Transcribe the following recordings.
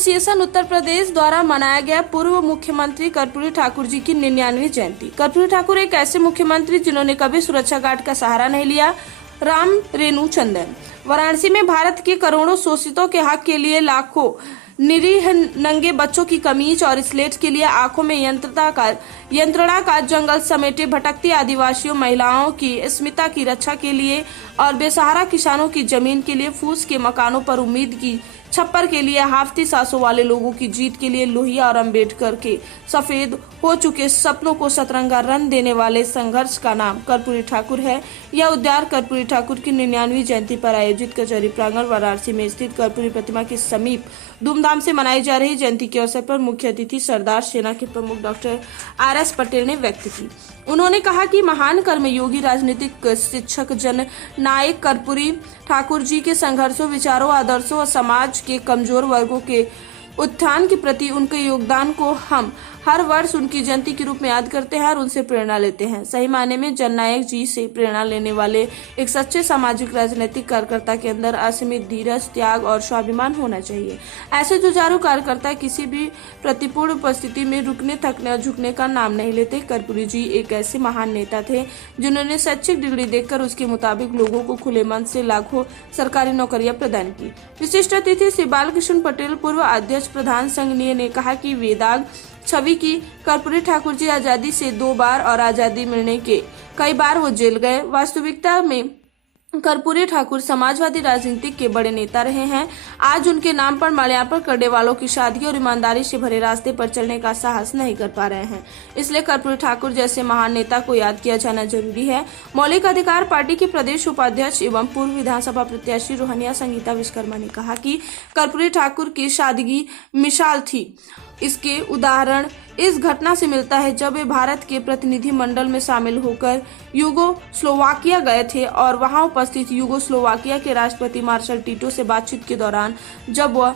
Association Uttar Pradesh द्वारा मनाया गया पूर्व मुख्यमंत्री कर्पूरी ठाकुर जी की 99वीं जयंती। कर्पूरी ठाकुर एक ऐसे मुख्यमंत्री जिन्होंने कभी सुरक्षा गार्ड का सहारा नहीं लिया। राम रेणु चंदन। वाराणसी में भारत के करोड़ों शोषितों के हक के लिए लाखों निरीह नंगे बच्चों की कमीज और स्लेट के लिए आंखों में यंत्रणा का जंगल समेटे भटकती आदिवासियों महिलाओं की अस्मिता की रक्षा के लिए और बेसहारा किसानों की जमीन के लिए, फूस के मकानों पर उम्मीद की छप्पर के लिए, हाफ्ती सांसों वाले लोगों की जीत के लिए लोहिया और अंबेडकर के सफेद हो चुके सपनों को सतरंगा रंग देने वाले संघर्ष का नाम कर्पूरी ठाकुर है। यह उद्यान कर्पूरी ठाकुर की 99वीं जयंती पर आयोजित कचहरी प्रांगण वाराणसी में स्थित कर्पूरी प्रतिमा के समीप धूमधाम से मनाई जा रही जयंती के अवसर पर मुख्य अतिथि सरदार सेना के प्रमुख डॉक्टर RS पटेल ने व्यक्त की। उन्होंने कहा कि महान कर्मयोगी राजनीतिक शिक्षक जन नायक कर्पूरी ठाकुर जी के संघर्षों, विचारों, आदर्शों और समाज के कमजोर वर्गों के उत्थान के प्रति उनके योगदान को हम हर वर्ष उनकी जयंती के रूप में याद करते हैं और उनसे प्रेरणा लेते हैं। सही मायने में जननायक जी से प्रेरणा लेने वाले एक सच्चे सामाजिक राजनीतिक कार्यकर्ता के अंदर असीमित धीरज, त्याग और स्वाभिमान होना चाहिए। ऐसे जुझारू कार्यकर्ता किसी भी प्रतिकूल परिस्थिति में रुकने, थकने और झुकने का नाम नहीं लेते। कर्पूरी जी एक ऐसे महान नेता थे जिन्होंने शैक्षिक डिग्री देखकर उसके मुताबिक लोगों को खुले मन से लाखों सरकारी नौकरियां प्रदान की। विशिष्ट अतिथि श्री बालकृष्ण पटेल, पूर्व अध्यक्ष प्रधान संघनीय, ने कहा कि वेदाग छवि की कर्पूरी ठाकुर जी आजादी से 2 बार और आजादी मिलने के कई बार वो जेल गए। वास्तविकता में कर्पूरी ठाकुर समाजवादी राजनीति के बड़े नेता रहे हैं। आज उनके नाम पर माल्यार्पण करने वालों की सादगी और ईमानदारी से भरे रास्ते पर चलने का साहस नहीं कर पा रहे हैं। इसलिए कर्पूरी ठाकुर जैसे महान नेता को याद किया जाना जरूरी है। मौलिक अधिकार पार्टी के प्रदेश उपाध्यक्ष एवं पूर्व विधानसभा प्रत्याशी रोहनिया संगीता विश्वकर्मा ने कहा कि कर्पूरी ठाकुर की सादगी मिसाल थी। इसके उदाहरण इस घटना से मिलता है जब वे भारत के प्रतिनिधि मंडल में शामिल होकर यूगोस्लोवाकिया गए थे और वहां उपस्थित यूगोस्लोवाकिया के राष्ट्रपति मार्शल टीटो से बातचीत के दौरान जब वह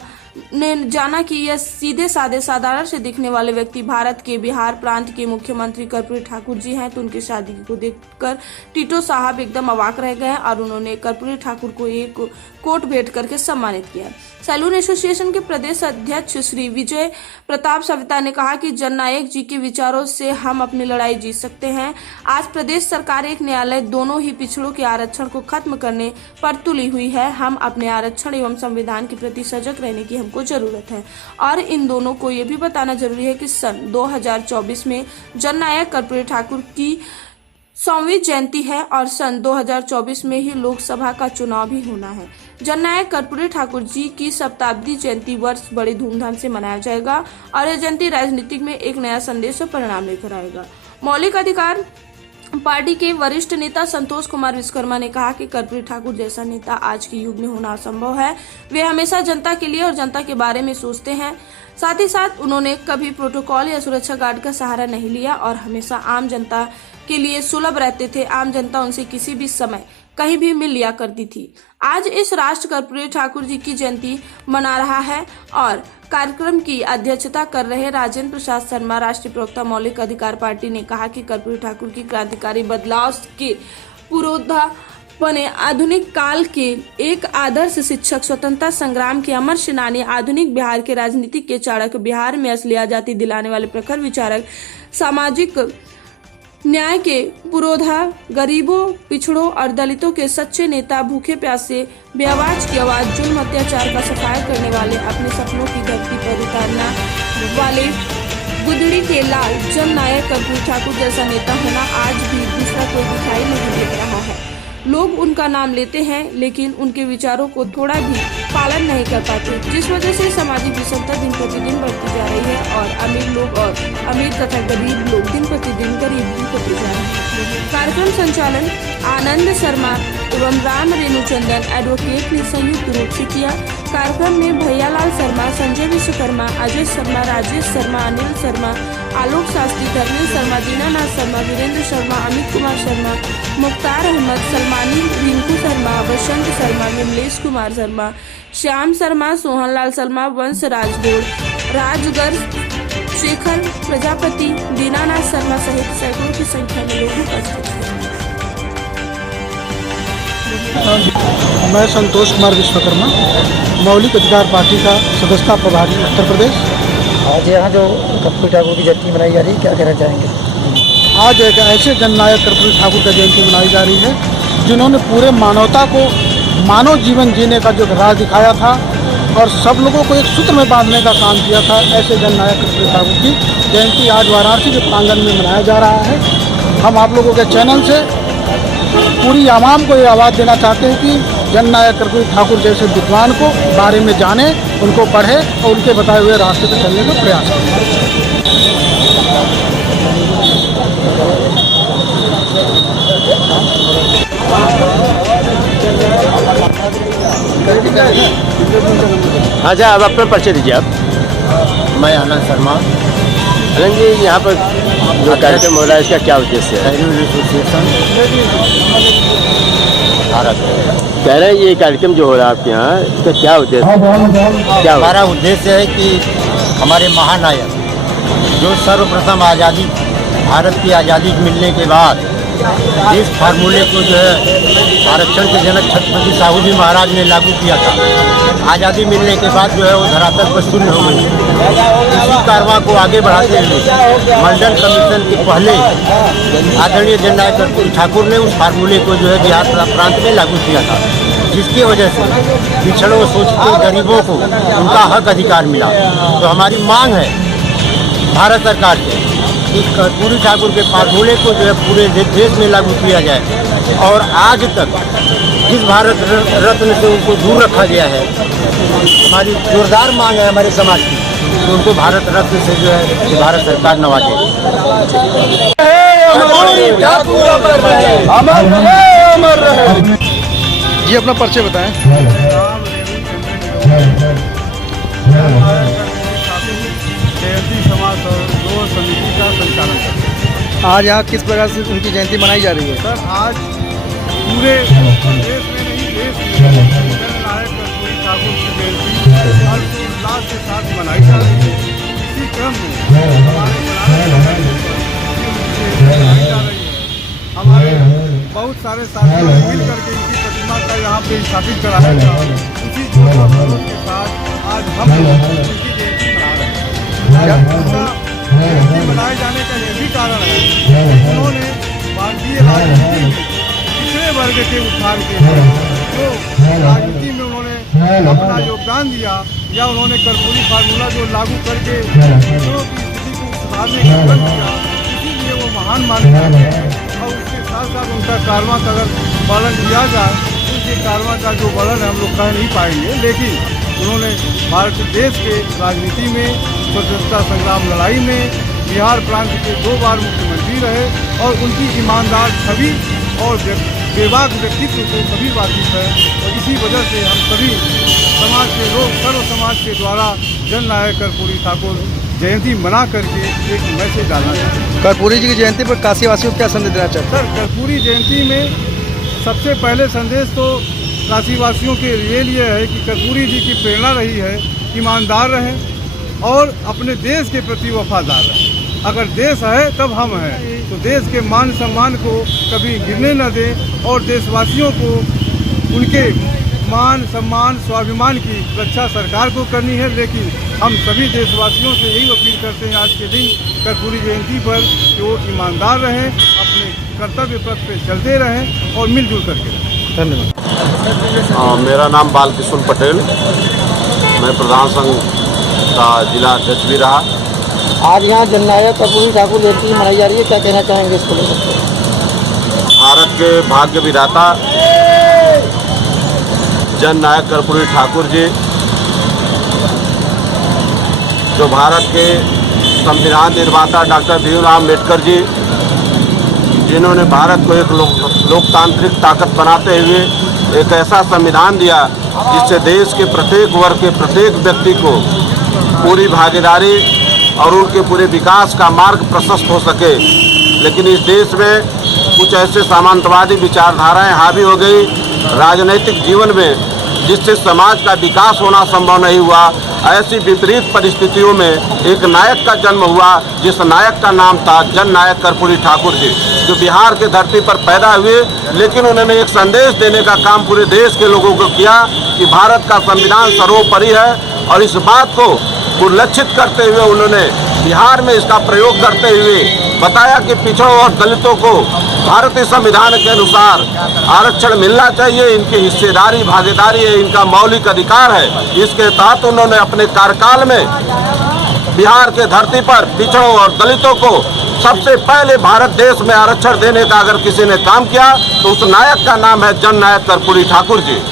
ने जाना कि यह सीधे साधे साधारण से दिखने वाले व्यक्ति भारत के बिहार प्रांत के मुख्यमंत्री कर्पूरी ठाकुर जी हैं, तो उनकी सादगी को देखकर टीटो साहब एकदम अवाक रह गए और उन्होंने कर्पूरी ठाकुर को एक कोट भेंट करके सम्मानित किया। सैलून एसोसिएशन के प्रदेश अध्यक्ष श्री विजय प्रताप सविता ने कहा कि जननायक जी के विचारों से हम अपनी लड़ाई जीत सकते हैं। आज प्रदेश सरकार एक न्यायालय दोनों ही पिछड़ों के आरक्षण को खत्म करने पर तुली हुई है। हम अपने आरक्षण एवं संविधान के प्रति सजग रहने की हमको जरूरत है और इन दोनों को ये भी बताना जरूरी है कि सन 2024 में जननायक कर्पूरी ठाकुर की 100वीं जयंती है और सन 2024 में ही लोकसभा का चुनाव भी होना है। जननायक कर्पूरी ठाकुर जी की शताब्दी जयंती वर्ष बड़ी धूमधाम से मनाया जाएगा और यह जयंती राजनीतिक में एक नया संदेश और परिणाम लेकर आएगा। मौलिक अधिकार पार्टी के वरिष्ठ नेता संतोष कुमार विश्वकर्मा ने कहा कि कर्पूरी ठाकुर जैसा नेता आज के युग में होना असंभव है। वे हमेशा जनता के लिए और जनता के बारे में सोचते हैं। साथ ही साथ उन्होंने कभी प्रोटोकॉल या सुरक्षा गार्ड का सहारा नहीं लिया और हमेशा आम जनता के लिए सुलभ रहते थे। आम जनता उनसे किसी भी समय कहीं भी मिल लिया करती थी। आज इस राष्ट्र कर्पूरी ठाकुर जी की जयंती मना रहा है और कार्यक्रम की अध्यक्षता कर रहे राजेंद्र प्रसाद शर्मा, राष्ट्रीय प्रवक्ता मौलिक अधिकार पार्टी, ने कहा कि कर्पूरी ठाकुर की क्रांतिकारी बदलाव के पुरोधा बने आधुनिक काल के एक आदर्श शिक्षक, स्वतंत्रता संग्राम के अमर सेनानी, आधुनिक बिहार के राजनीतिक के चाणक्य, बिहार में असली आजादी दिलाने वाले प्रखर विचारक, सामाजिक न्याय के पुरोधा, गरीबों, पिछड़ों और दलितों के सच्चे नेता, भूखे प्यासे बेआवाज की आवाज, जुल्म अत्याचार का सफाया करने वाले, अपने सपनों की धरती पर उतारने वाले गुदड़ी के लाल जननायक कर्पूरी ठाकुर जैसा नेता होना आज भी दूसरा कोई दिखाई नहीं दे रहा है। लोग उनका नाम लेते हैं लेकिन उनके विचारों को थोड़ा भी पालन नहीं कर पाते, जिस वजह से सामाजिक विषमता दिन प्रतिदिन बढ़ती जा रही है और अमीर लोग और अमीर तथा गरीब लोग दिन प्रतिदिन गरीब भी होते जा रहे हैं। कार्यक्रम संचालन आनंद शर्मा एवं राम रेणु चंदन एडवोकेट ने संयुक्त रूप से किया। कार्यक्रम में भैयालाल शर्मा, संजय विश्वकर्मा, अजय शर्मा, राजेश शर्मा, अनिल शर्मा, आलोक शास्त्री, धर्मेंद्र शर्मा, दीनानाथ शर्मा, वीरेंद्र शर्मा, अमित कुमार शर्मा, मुख्तार अहमद, सलमानी, रिंकू शर्मा, बसंत शर्मा, विमलेश कुमार शर्मा, श्याम शर्मा, सोहनलाल शर्मा, वंश राजगोड़, राजगर, शेखर प्रजापति, दीनानाथ शर्मा सहित सैकड़ों की संख्या में लोग उपस्थित थे। मैं संतोष कुमार विश्वकर्मा, मौलिक अधिकार पार्टी का सदस्यता प्रभारी उत्तर प्रदेश। आज यहाँ जो कर्पूरी ठाकुर की जयंती मनाई जा रही है, क्या कहना चाहेंगे? आज एक ऐसे जननायक कर्पूरी ठाकुर की जयंती मनाई जा रही है जिन्होंने पूरे मानवता को मानव जीवन जीने का जो राह दिखाया था और सब लोगों को एक सूत्र में बांधने का काम किया था। ऐसे जननायक कर्पूरी ठाकुर की जयंती आज वाराणसी के प्रांगण में मनाया जा रहा है। हम आप लोगों के चैनल से पूरी आवाम को ये आवाज़ देना चाहते हैं कि जननायक कर्पूरी ठाकुर जैसे विद्वान को बारे में जाने, उनको पढ़े और उनके बताए हुए रास्ते पर चलने का प्रयास करें। अच्छा, अब अपना परिचय दीजिए आप। मैं आनंद शर्मा, आनंद जी, यहाँ पर जो कार्यक्रम हो रहा है इसका क्या उद्देश्य है? एसोसिएशन भारत। कह रहे हैं ये कार्यक्रम जो हो रहा है आपके यहाँ, इसका क्या उद्देश्य है? क्या हमारा उद्देश्य है कि हमारे महानायक जो सर्वप्रथम आज़ादी, भारत की आज़ादी मिलने के बाद इस फार्मूले को जो है आरक्षण के जनक छत्रपति साहू जी महाराज ने लागू किया था। आज़ादी मिलने के बाद जो है वो धरातल पर शून्य हो गई। इसी कारवां को आगे बढ़ाते हुए मंडल कमीशन के पहले आदरणीय जननायक कर्पूरी ठाकुर ने उस फार्मूले को जो है बिहार प्रांत में लागू किया था, जिसकी वजह से पिछड़ों शोषितों गरीबों को उनका हक अधिकार मिला। तो हमारी मांग है भारत सरकार से कि कर्पूरी ठाकुर के फार्मूले को जो है पूरे देश में लागू किया जाए और आज तक जिस भारत रत्न से उनको दूर रखा गया है, हमारी जोरदार मांग है हमारे समाज की कि उनको भारत रत्न से जो है कि भारत सरकार नवाजे। जी, अपना परिचय बताएं। जयंती समाज और दो समिति का संचालन करते हैं। आज यहाँ किस प्रकार से उनकी जयंती मनाई जा रही है? सर, आज पूरे देश में नहीं, देश में जननायक कर्पूरी ठाकुर की जयंती हर्षोल्लास के साथ मनाई जा रही है। इसी क्रम में हमारे बनारस मनाई जा रही है। हमारे बहुत सारे साथियों ने मिल करके इनकी प्रतिमा का यहाँ पे स्थापित कराया था। उसी जोश के साथ आज हम लोग इनकी जयंती मना रहे हैं। जयंती मनाए जाने का यह भी कारण है कि उन्होंने भारतीय राजनीति में पिछड़े वर्ग के उत्थान के लिए जो राजनीति में उन्होंने अपना योगदान दिया, या उन्होंने कर्पूरी फार्मूला जो लागू करके पिछड़ों की स्थिति को सुधारने का प्रयत्न किया, इसीलिए वो महान माने जाते हैं। और उसके साथ साथ उनका कारवां का अगर वर्णन किया जाए तो उनके कारवां का जो वर्णन है हम लोग कह नहीं पाएंगे, लेकिन उन्होंने भारत देश के राजनीति में, स्वतंत्रता संग्राम लड़ाई में बिहार प्रांत के 2 बार मुख्यमंत्री रहे और उनकी ईमानदार छवि और बेबाक व्यक्तित्व से सभी वाकिफ है। और इसी वजह से हम सभी समाज के लोग सर्व समाज के द्वारा जननायक कर्पूरी ठाकुर जयंती मना करके एक मैसेज डालना चाहते हैं। कर्पूरी जी की जयंती पर काशीवासियों को क्या संदेश देना चाहते हैं? सर, कर्पूरी जयंती में सबसे पहले संदेश तो काशीवासियों के लिए है कि कर्पूरी जी की प्रेरणा रही है ईमानदार रहें और अपने देश के प्रति वफादार रहें। अगर देश है तब हम हैं, तो देश के मान सम्मान को कभी गिरने न दें और देशवासियों को उनके मान सम्मान स्वाभिमान की रक्षा सरकार को करनी है। लेकिन हम सभी देशवासियों से यही अपील करते हैं आज के दिन कर्पूरी जयंती पर कि वो ईमानदार रहें, अपने कर्तव्य पथ पे चलते रहें और मिलजुल करके रहें। धन्यवाद। मेरा नाम बालकिशोर पटेल, मैं प्रधान संघ का जिला अध्यक्ष भी रहा। आज यहाँ जननायक कर्पूरी ठाकुर जयंती मनाई जा रही है, क्या कहना चाहेंगे इसको लेकर? भारत के भाग्य विधाता जननायक कर्पूरी ठाकुर जी, जो भारत के संविधान निर्माता डॉक्टर भीमराव अम्बेडकर जी, जिन्होंने भारत को एक लोकतांत्रिक ताकत बनाते हुए एक ऐसा संविधान दिया जिससे देश के प्रत्येक वर्ग के प्रत्येक व्यक्ति को पूरी भागीदारी और उनके पूरे विकास का मार्ग प्रशस्त हो सके। लेकिन इस देश में कुछ ऐसे सामंतवादी विचारधाराएं हावी हो गई राजनीतिक जीवन में, जिससे समाज का विकास होना संभव नहीं हुआ ऐसी विपरीत परिस्थितियों में एक नायक का जन्म हुआ, जिस नायक का नाम था जन नायक कर्पूरी ठाकुर जी, जो बिहार की धरती पर पैदा हुए, लेकिन उन्होंने एक संदेश देने का काम पूरे देश के लोगों को किया कि भारत का संविधान सर्वोपरि है। और इस बात को उल्लक्षित करते हुए उन्होंने बिहार में इसका प्रयोग करते हुए बताया कि पिछड़ों और दलितों को भारतीय संविधान के अनुसार आरक्षण मिलना चाहिए, इनकी हिस्सेदारी भागीदारी है, इनका मौलिक अधिकार है। इसके तहत उन्होंने अपने कार्यकाल में बिहार के धरती पर पिछड़ों और दलितों को सबसे पहले भारत देश में आरक्षण देने का अगर किसी ने काम किया तो उस नायक का नाम है जन नायक कर्पूरी ठाकुर जी।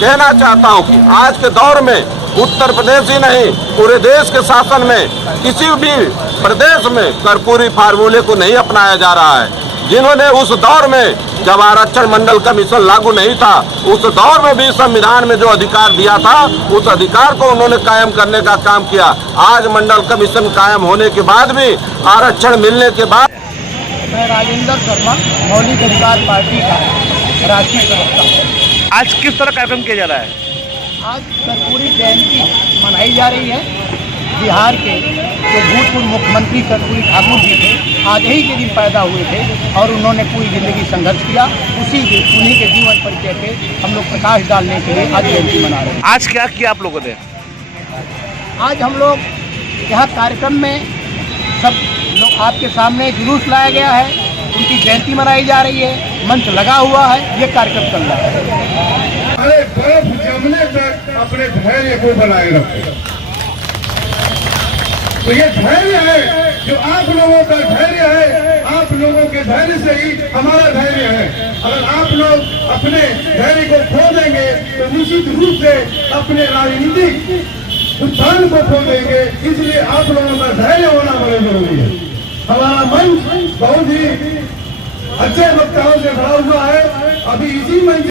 कहना चाहता हूं कि आज के दौर में उत्तर प्रदेश ही नहीं, पूरे देश के शासन में किसी भी प्रदेश में कर्पूरी फार्मूले को नहीं अपनाया जा रहा है। जिन्होंने उस दौर में जब आरक्षण मंडल कमीशन लागू नहीं था, उस दौर में भी संविधान में जो अधिकार दिया था, उस अधिकार को उन्होंने कायम करने का काम किया। आज मंडल कमीशन कायम होने के बाद भी, आरक्षण मिलने के बाद। मैं राजेंद्र शर्मा, मौलिक अधिकार पार्टी का राष्ट्रीय प्रवक्ता हूँ। आज किस तरह कार्यक्रम किया जा रहा है? आज कर्पूरी जयंती मनाई जा रही है। बिहार के जो भूतपूर्व मुख्यमंत्री कर्पूरी ठाकुर जी थे, आज ही के दिन पैदा हुए थे और उन्होंने पूरी जिंदगी संघर्ष किया। उन्हीं के जीवन परिचय पे हम लोग प्रकाश डालने के लिए आज जयंती मना रहे हैं। आज क्या किया आप लोगों ने? आज हम लोग यहाँ कार्यक्रम में सब लोग आपके सामने जुलूस लाया गया है, उनकी जयंती मनाई जा रही है, मंच लगा हुआ है, ये कार्यक्रम चल रहा है। अरे बर्फ जमने तक अपने धैर्य को बनाए रखो। तो ये धैर्य है जो आप लोगों का धैर्य है, आप लोगों के धैर्य से ही हमारा धैर्य है। अगर आप लोग अपने धैर्य को खो देंगे तो निश्चित रूप से अपने राजनीतिक उत्थान को खो देंगे। इसलिए आप लोगों का धैर्य होना बहुत जरूरी है। हमारा मंच बहुत ही अच्छे वक्ताओं से भरा हुआ है। अभी इसी मंच